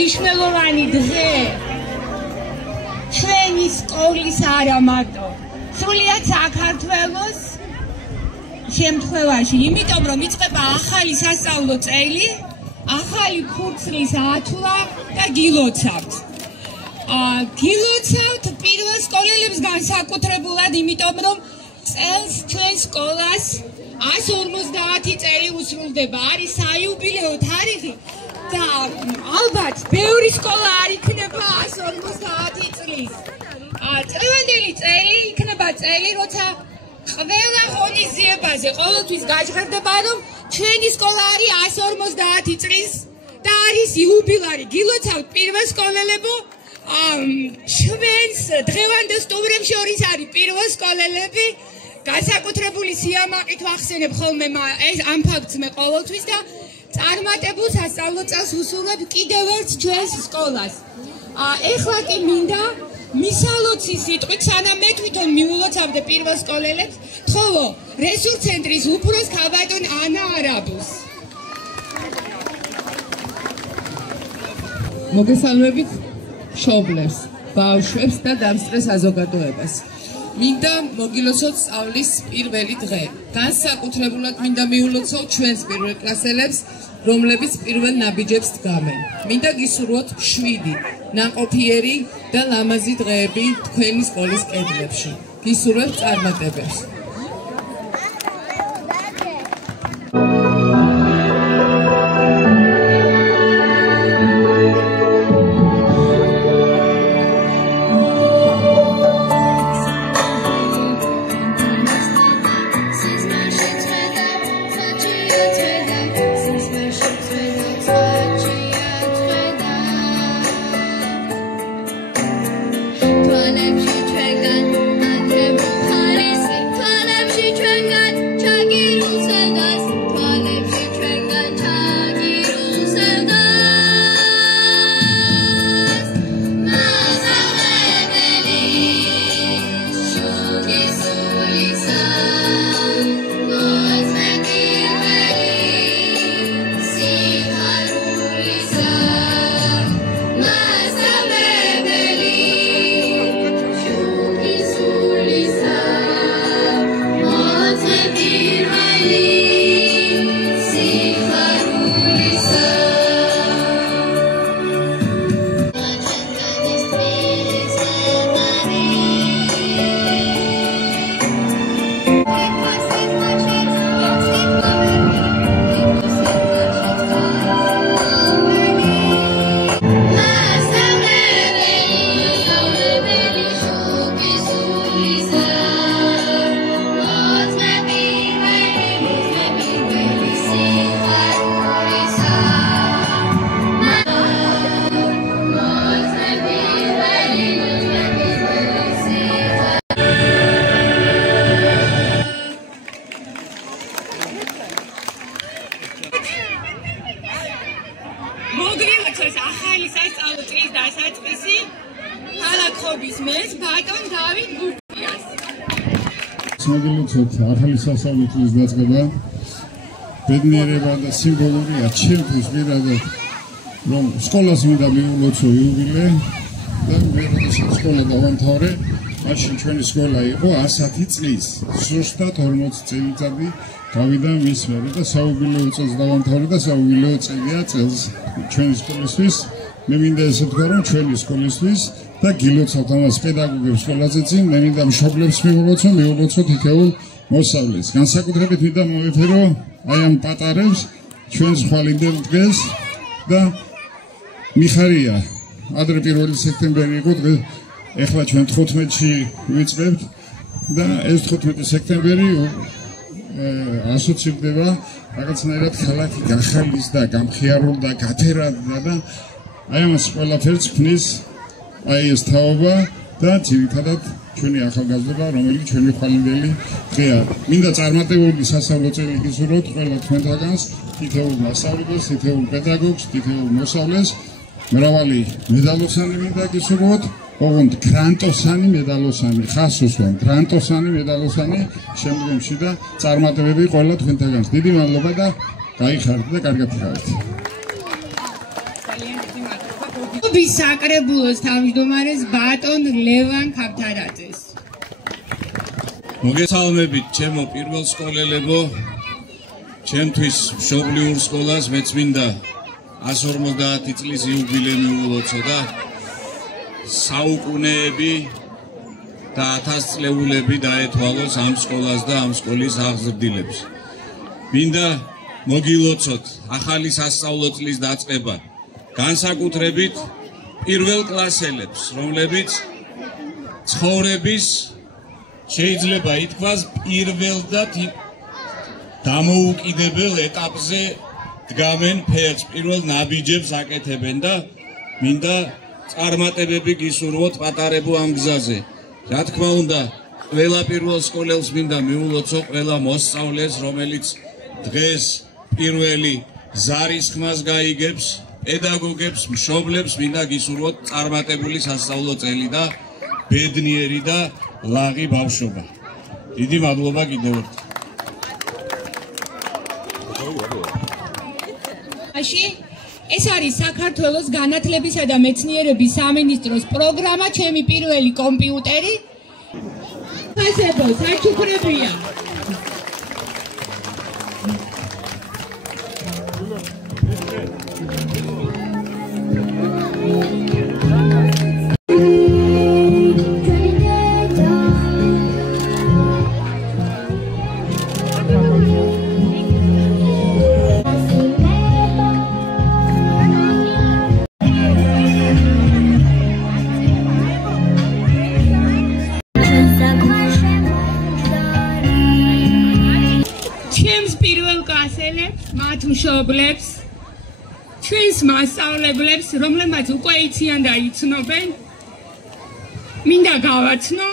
მნიშვნელოვანი დღე ჩვენი სკოლის არა მარტო სრულიად საქართველოს შემთხვევაში, იმიტომ რომ იწყება ახალი სასწავლო წელი, ახალი ფურცლის ათვლა და გილოცავთ. გილოცავთ პირველ სკოლელებს განსაკუთრებულად, იმიტომ რომ წელს ჩვენ სკოლას 150 წელი უსრულდება, არის საიუბილეო თარიღი. და ალბათ ბევრი სკოლა არ იქნება 150 წლის. წლევანდელი წელი იქნება წელი, როცა ყველა ღონისძიებაზე ყოველთვის გაჟღერდება, რომ ჩვენი სკოლა არის 150 წლის და არის იუბილარი. გილოცავთ პირველ სკოლელებო, ჩვენს დღევანდელ სტუმრებს შორის არის პირველ სკოლელები. განსაკუთრებული სიამაყით ვახსენებ ხოლმე ამ ფაქტს მე ყოველთვის და წარმატებულ სასწავლო წელს ვუსურვებ კიდევ ერთ ჩვენს სკოლას. ეხლა კი მინდა მისალოცი სიტყვით, სანამ მე თვითონ მიულოცავდე პირველ სკოლელებს, თხოვო რესურს ცენტრის უფროს ქალბატონ ანა არაბულს. მოგესალმებით მშობლებს, ბავშვებს და დამსწრე საზოგადოებას. მინდა მოგილოცოთ სწავლის პირველი დღე. განსაკუთრებულად მინდა მიულოცოთ ჩვენს პირველ კლასელებს, რომლებიც პირველ ნაბიჯებს დგამენ. მინდა გისურვოთ მშვიდი, ნაყოფიერი და ლამაზი დღეები თქვენი სკოლის კედლებში. გისურვებთ წარმატებებს. ახალი სასწავლო წლის დასაწყისი ქალაქობის მერს ბატონ დავით გურტიას. მოგილოცოთ ახალი სასწავლო წლის დაწყება. ბედნიერება და სიმბოლურია ჩემთვის პირადად, რომ სკოლას მინდა მიულოცო იუბილე და მე როდესაც სკოლა დავამთავრე, მაშინ ჩვენი სკოლა იყო 110 წლის. ზუსტად 40 წელიწადი გავიდა მის მერე და საიუბილეო წელს დავამთავრე და საიუბილეო წელია წელს ჩვენი სკოლისთვის. მე მინდა ესე თქვა, რომ ჩვენი სკოლისთვის და გილოცავთ ამას პედაგოგებს ყველაზე წინ, მე მინდა მშობლებს მიულოცოთ იქეულ მოსავლეს. განსაკუთრებით მინდა მოვიფერო აი ამ პატარებს ჩვენს ხვალინდელ დღეს და მიხარია ადრე 1 სექტემბერი იყო დღეს ეხლა ჩვენ 15-ში ვიწყებთ და ეს 15 სექტემბერი ასოცირდება რაღაცნაირად ქალაქი გახალისდა, გამხიარულდა, გათერადა და აი ამას ყველაფერს ქმნის აი ეს თაობა და ძირითადად ჩვენი ახალგაზრდა, რომელიც ჩვენი ხვალინდელი დღეა. მინდა წარმატებული სასწავლო წელი გისურვოთ ყველა თქვენთაგანს, თითოეულ მასწავლებლებს, თითოეულ პედაგოგს, თითოეულ მოსწავლეს, მრავალი მედალოსანი მინდა გისურვოთ. ოღონდ გრანტოსანი მედალოსანი ხას უსვამ გრანტოსანი მედალოსანი შემდგომში და წარმატებები ყველა თქვენთაგანს. დიდი მადლობა და გაიხარეთ და კარგად იხარეთ. საკრებულოს თავმჯდომარეს ბატონ ლევან ქავთარაძეს. მოგესალმებით ჩემო პირველ სკოლელებო, ჩემთვის მშობლიურ სკოლას მეც მინდა 150 წლის იუბილეი მიულოცო და საუკუნეები და 1000 წლეულები დაეთვალოს ამ სკოლას და ამ სკოლის აღზრდილებს. მინდა მოგილოცოთ ახალი სასწავლო წლის დაწყება, განსაკუთრებით პირველ კლასელებს, რომლებიც ცხოვრების შეიძლება ითქვას პირველ და დამოუკიდებელ ეტაპზე დგამენ ფეხს, პირველ ნაბიჯებს აკეთებენ და მინდა წარმატებები გისურვოთ პატარებო ამ გზაზე. რა თქმა უნდა, ყველა პირველ სკოლელს მინდა მიულოცო, ყველა მოსწავლეს, რომელიც დღეს პირველი ზარის ხმას გაიგებს, პედაგოგებს, მშობლებს მინდა გისურვოთ წარმატებული სასწავლო წელი და ბედნიერი და ლაღი ბავშვობა. დიდი მადლობა კიდევ ერთხელ. ეს არის საქართველოს განათლებისა და მეცნიერების სამინისტროს პროგრამა ჩემი პირველი კომპიუტერი. ფასებო, საჩუქრებია. მათ მშობლებს, ჩვენს მასწავლებლებს, რომლებმაც უკვე იციან და იცნობენ, მინდა გავაცნო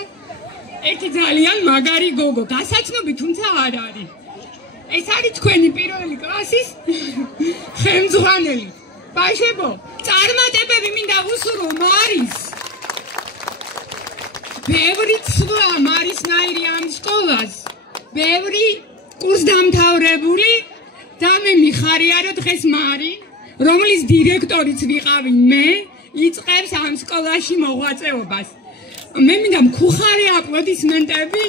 ერთი ძალიან მაგარი გოგო, გასაცნობი თუმცა არ არის. ეს არის თქვენი პირველი კლასის ხელმძღვანელი. ბავშვებო, წარმატებები მინდა უსურვო მარის. ბევრი ცვლა მარისნაირი ამ სკოლას, ბევრი კურსდამთავრებული და მე მიხარია რომ დღეს მარი, რომლის დირექტორიც ვიყავი მე, იწყებს ამ სკოლაში მოღვაწეობას. მე მინდა მქუხარი აპლოდისმენტები,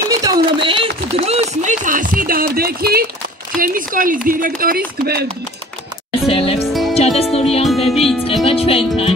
იმიტომ რომ ერთ დროს მეც ასე დავდექი ჩემი სკოლის დირექტორის გვერდით. ასელებს ჯადოსნური ამბები იწყება ჩვენთან.